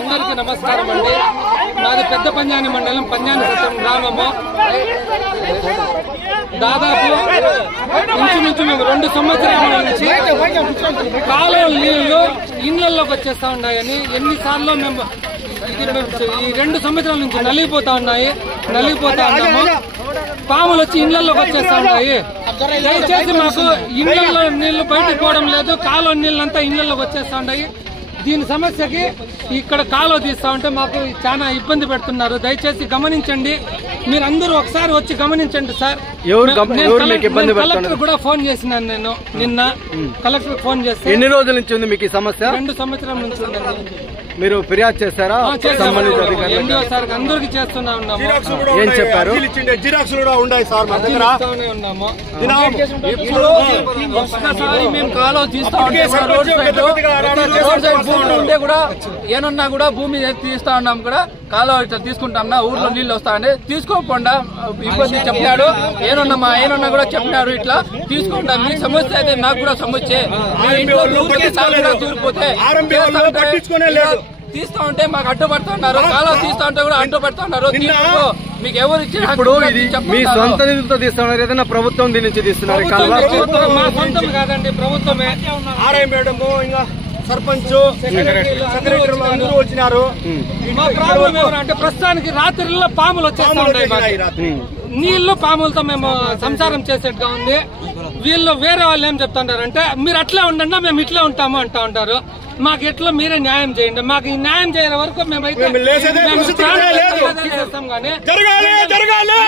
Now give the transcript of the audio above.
అందరికీ నమస్కారం అండి. మాది పెద్ద పంజాని మండలం పంజాని సత్రం గ్రామము. దాదాపు ఇంచుమించు మేము 2 సంవత్సరాల నుంచి కాలువ నీళ్లు ఇళ్లలోకి వచ్చేస్తా ఉన్నాయని ఎన్నిసార్లు మేము ఈ 2 సంవత్సరాల నుంచి నలిగిపోతా ఉన్నాము. పాములు వచ్చి ఇళ్లలోకి వచ్చేస్తా ఉన్నాయి. దయచేసి మాకు ఇళ్లలో నీళ్లు బయటకు పోవడం లేదు, కాలువ నీళ్ళంతా ఇళ్లలోకి వచ్చేస్తా ఉన్నాయి. దీని సమస్యకి ఇక్కడ కాలువ తీస్తా ఉంటే మాకు చాలా ఇబ్బంది పెడుతున్నారు. దయచేసి గమనించండి, మీరందరూ ఒకసారి వచ్చి గమనించండి సార్. కలెక్టర్ కూడా ఫోన్ చేసినాను నేను నిన్న. కలెక్టర్ ఫోన్ చేస్తే ఎన్ని రోజుల నుంచి ఉంది మీకు ఈ సమస్య? 2 సంవత్సరాల నుంచి ఉందండి. మీరు ఫిర్యాదు చేశారా? ఎండిఓ సార్ అందరికి చేస్తున్నా ఉన్నాము. ఏం చెప్పారు? జిరాక్స్ కూడా ఉన్నాయి సార్ మా దగ్గర. ఉన్నాము. ఒక్కసారి మేము కాలువ తీస్తా ఉంటే కూడా ఏమన్నా కూడా భూమి తీస్తా ఉన్నాం కూడా కాలువ తీసుకుంటాం. ఊర్లో నీళ్లు వస్తాయని తీసుకోకుండా ఇబ్బంది చెప్పినాడు. ఏమన్నా కూడా చెప్పినాడు ఇట్లా తీసుకుంటాం. మీ సమస్య అయితే నాకు కూడా సమస్య. తీరిపోతే తీస్తా ఉంటే మాకు అడ్డుపడుతున్నారు. కాలువ తీస్తా ఉంటే కూడా అడ్డుపడుతున్నారు. మీకు ఎవరు ఇప్పుడు మీ సొంత నిధులతో తీస్తున్నారు, ఏదైనా ప్రభుత్వం దీని నుంచి తీస్తున్నారు? మా సొంతం కాదండి, ప్రభుత్వమే. ఆర్ఐ మేడము ఇంకా సర్పంచ్ సెక్రటరీ అందరూ వచ్చినారు. మా ప్రాబ్లం ఏమంటే ప్రస్తుతానికి రాత్రిలో పాములు వచ్చేస్తా ఉన్నాయి. నీళ్లు పాములతో మేము సంసారం చేసేట్టుగా ఉంది. వీళ్ళు వేరే వాళ్ళు ఏం చెప్తుంటారంటే మీరు అట్లే ఉండండి, మేము ఇట్లే ఉంటాము అంటా ఉంటారు. మాకు ఎట్లా మీరే న్యాయం చేయండి. మాకు ఈ న్యాయం చేయని వరకు మేమైతే చేస్తాం. కానీ జరగాలి.